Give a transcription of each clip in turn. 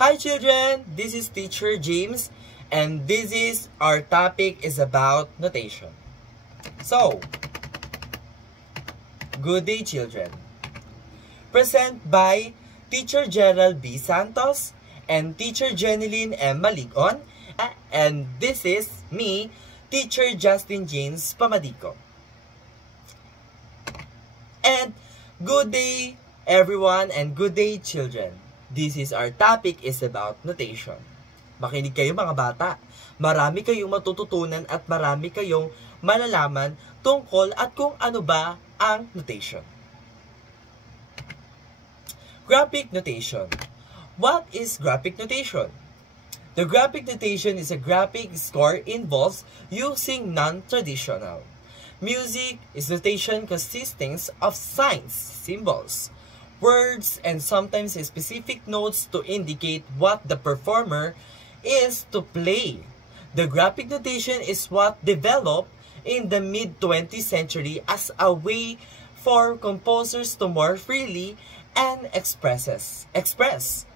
Hi children, this is Teacher James and this is our topic is about notation. So, good day children. Present by Teacher Gerald B. Santos and Teacher Jeneline M. Maligon, and this is me, Teacher Justin James Pamadico. And good day everyone and good day children. This is our topic is about notation. Makinig kayo mga bata. Marami kayong matututunan at marami kayong malalaman tungkol at kung ano ba ang notation. Graphic notation. What is graphic notation? The graphic notation is a graphic score involves using non-traditional. Music is notation consisting of signs, symbols, words, and sometimes specific notes to indicate what the performer is to play. The graphic notation is what developed in the mid-20th century as a way for composers to more freely and express expressions,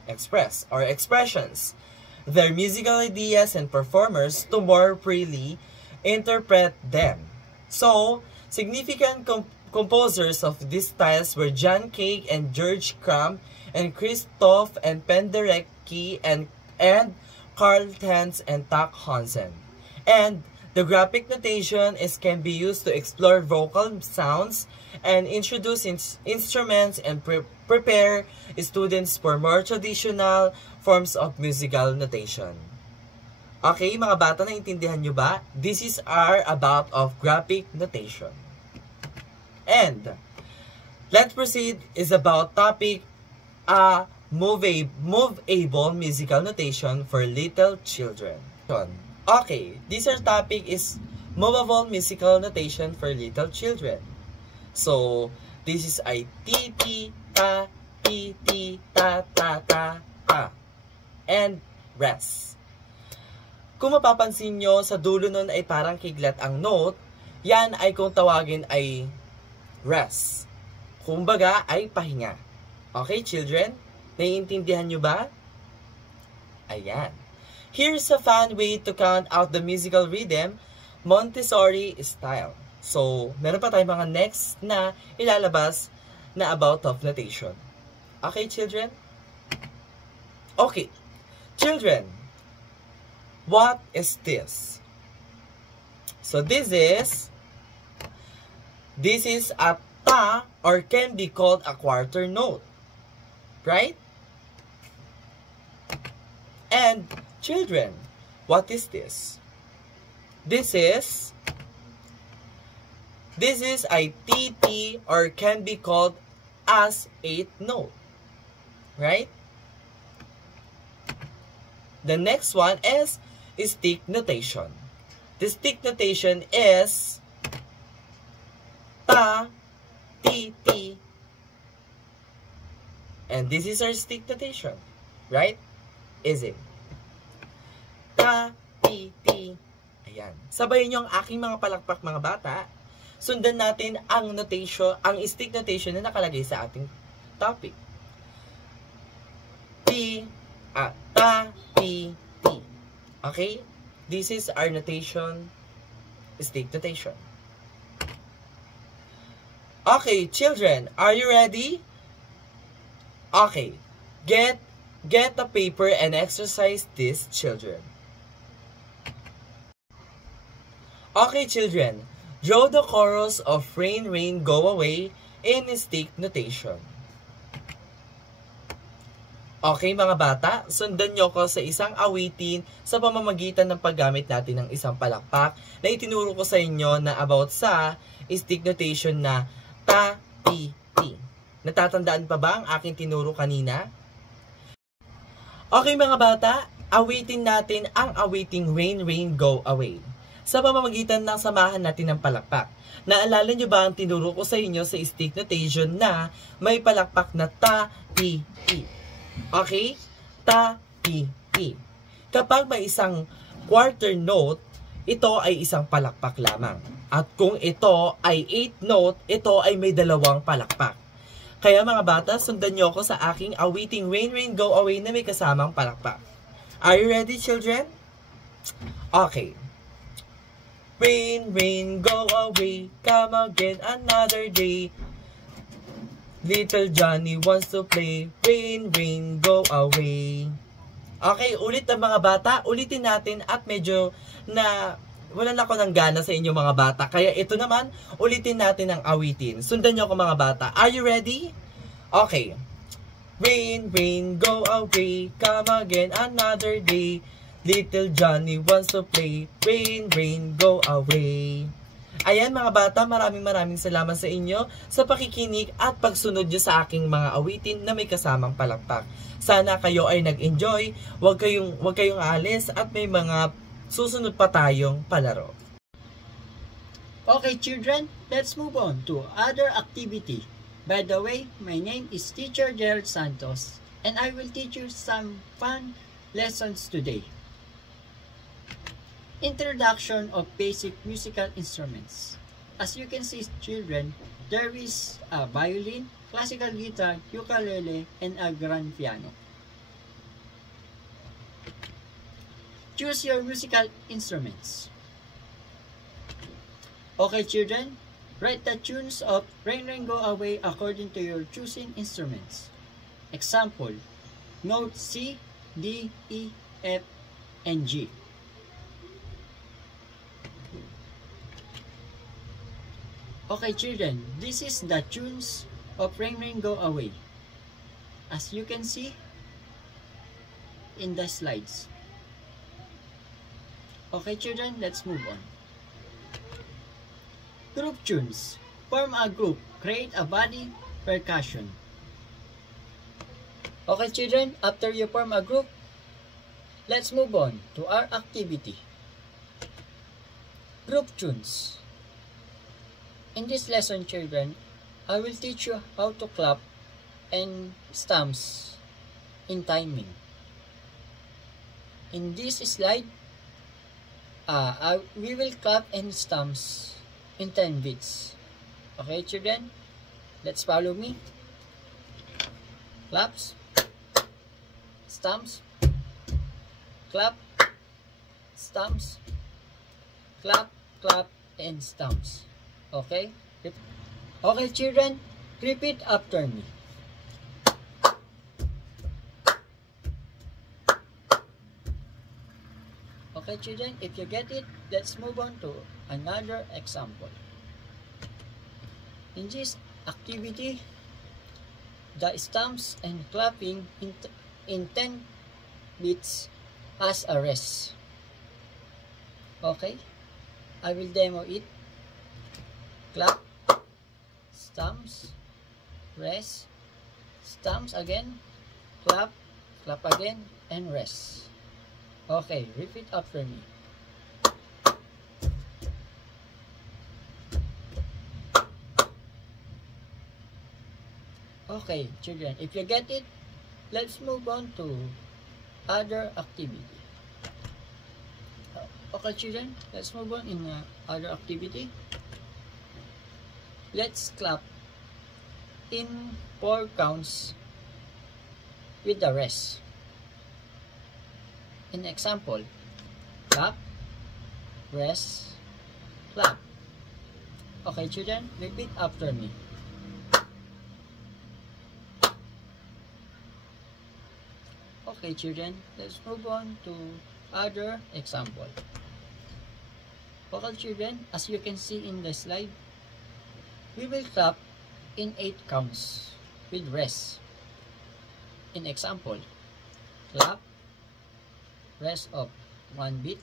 their musical ideas and performers to more freely interpret them. So, significant composers of these styles were John Cage and George Crumb and Christoph and Penderecki and Carl Tans and Tak Hansen. And the graphic notation can be used to explore vocal sounds and introduce instruments and prepare students for more traditional forms of musical notation. Okay, mga bata, naintindihan nyo ba? This is our about of graphic notation. And let's proceed is about topic movable musical notation for little children. Okay, this our topic is movable musical notation for little children. So this is I ti ti ta ti ti ta ta ta ta and rest. Kung mapapansin nyo, sa dulo nun ay parang kiglat ang note, yan ay kung tawagin ay rest. Kumbaga ay pahinga. Okay, children? Naiintindihan nyo ba? Ayan. Here's a fun way to count out the musical rhythm, Montessori style. So, meron pa tayong mga next na ilalabas na about of notation. Okay, children? Okay. Children, what is this? So, this is a ta or can be called a quarter note. Right? And children, what is this? This is a TT or can be called as 8th note. Right? The next one is stick notation. The stick notation is ta, ti, ti. And this is our stick notation. Right? Is it? Ta, ti, ti. Ayan. Sabayin nyo ang aking mga palakpak mga bata. Sundan natin ang notation, ang stick notation na nakalagay sa ating topic. Ti, ta, ti, ti. Okay? This is our notation, stick notation. Okay, children, are you ready? Okay, get a paper and exercise this, children. Okay, children, draw the chorus of Rain, Rain, Go Away in stick notation. Okay, mga bata, sundan nyo ko sa isang awitin sa pamamagitan ng paggamit natin ng isang palakpak na itinuro ko sa inyo na about sa stick notation na ta, ti, ti. Natatandaan pa ba ang aking tinuro kanina? Okay mga bata, awitin natin ang awiting Rain, Rain, Go Away sa pamamagitan ng samahan natin ng palakpak. Naalala nyo ba ang tinuro ko sa inyo sa stick notation na may palakpak na ta, ti, ti? Okay? Ta, ti, ti. Kapag may isang quarter note, ito ay isang palakpak lamang. At kung ito ay 8th note, ito ay may dalawang palakpak. Kaya mga bata, sundan niyo ako sa aking awiting Rain Rain Go Away na may kasamang palakpak. Are you ready, children? Okay. Rain, rain, go away, come again another day. Little Johnny wants to play, rain, rain, go away. Okay, ulit ang mga bata, ulitin natin at medyo na wala na ako ng gana sa inyo mga bata. Kaya ito naman, ulitin natin ang awitin. Sundan niyo ako mga bata. Are you ready? Okay. Rain, rain, go away, come again another day. Little Johnny wants to play, rain, rain, go away. Ayan mga bata, maraming salamat sa inyo sa pakikinig at pagsunod nyo sa aking mga awitin na may kasamang palakpak. Sana kayo ay nag-enjoy, wag kayong aalis at may mga susunod pa tayong palaro. Okay children, let's move on to other activity. By the way, my name is Teacher Gerald Santos and I will teach you some fun lessons today. Introduction of basic musical instruments. As you can see children, there is a violin, classical guitar, ukulele, and a grand piano. Choose your musical instruments. Okay children, write the tunes of Rain Rain Go Away according to your choosing instruments. Example, note C, D, E, F, and G. Okay children, this is the tunes of Rain Rain Go Away. As you can see in the slides. Okay children, let's move on. Group tunes. Form a group. Create a body percussion. Okay children, after you form a group, let's move on to our activity. Group tunes. In this lesson children, I will teach you how to clap and stamps in timing. In this slide, we will clap and stamps in 10 beats. Okay children, let's follow me. Claps, stamps, clap, stamps, clap, clap, and stamps. Okay? Okay children, repeat after me. Okay children, if you get it, let's move on to another example. In this activity, the stamps and clapping in 10 beats as a rest. Okay? I will demo it. Clap, stamps, rest, stamps again, clap, clap again, and rest. Okay, repeat after me. Okay, children, if you get it, let's move on to other activity. Okay, children, let's move on in other activity. Let's clap in 4 counts with the rest. In example, clap, rest, clap. Okay children, repeat after me. Okay children, let's move on to other example. Okay children, as you can see in the slide, we will clap in 8 counts with rest. In example, clap, rest of 1 beat,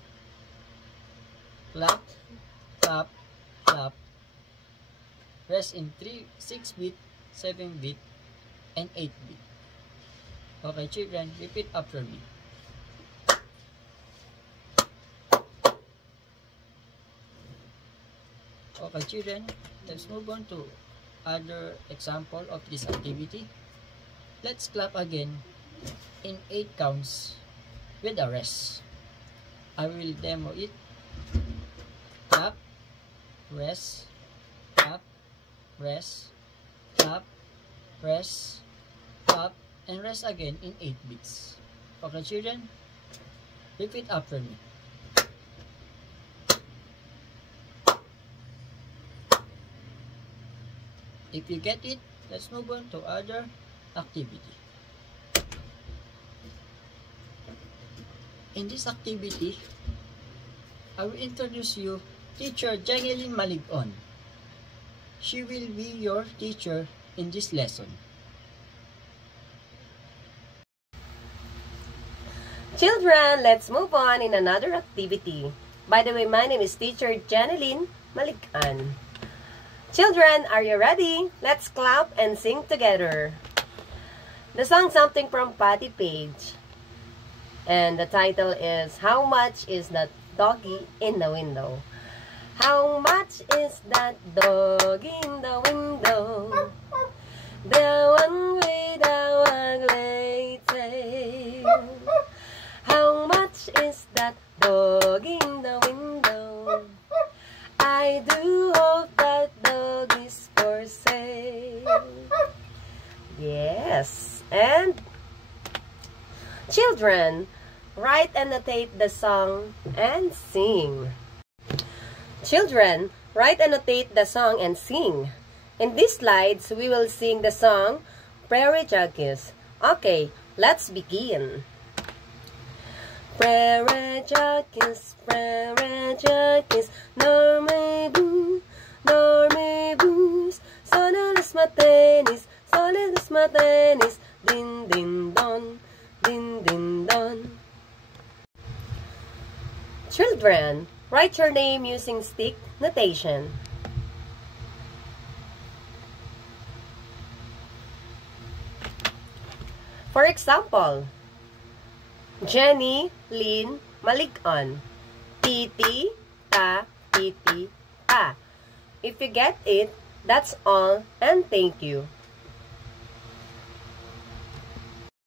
clap, clap, clap, rest in 6 beat, 7 beat, and 8 beat. Okay children, repeat after me. Okay children, let's move on to other example of this activity. Let's clap again in 8 counts with a rest. I will demo it. Clap, rest, clap, rest, clap, rest, up, and rest again in 8 beats. Okay, children? Repeat after me. If you get it, let's move on to other activity. In this activity, I will introduce you Teacher Jangeline Maligon. She will be your teacher in this lesson. Children, let's move on in another activity. By the way, my name is Teacher Jangeline Maligon. Children, are you ready? Let's clap and sing together. The song something from Patty Page. And the title is, How Much Is That Doggy in the Window? How much is that dog in the window? The one with the ugly tail. How much is that dog in the window? I do hope that dog is for sale. Yes, and children, write and annotate the song and sing. Children, write and annotate the song and sing. In these slides, we will sing the song Prairie Jockeys. Okay, let's begin. Prairie jockeys, Normie boos, sonoros matenis, din din don, din din don. Children, write your name using stick notation. For example, Jenny Lynn Maligon. Titi, ta, titi, ta. If you get it, that's all and thank you.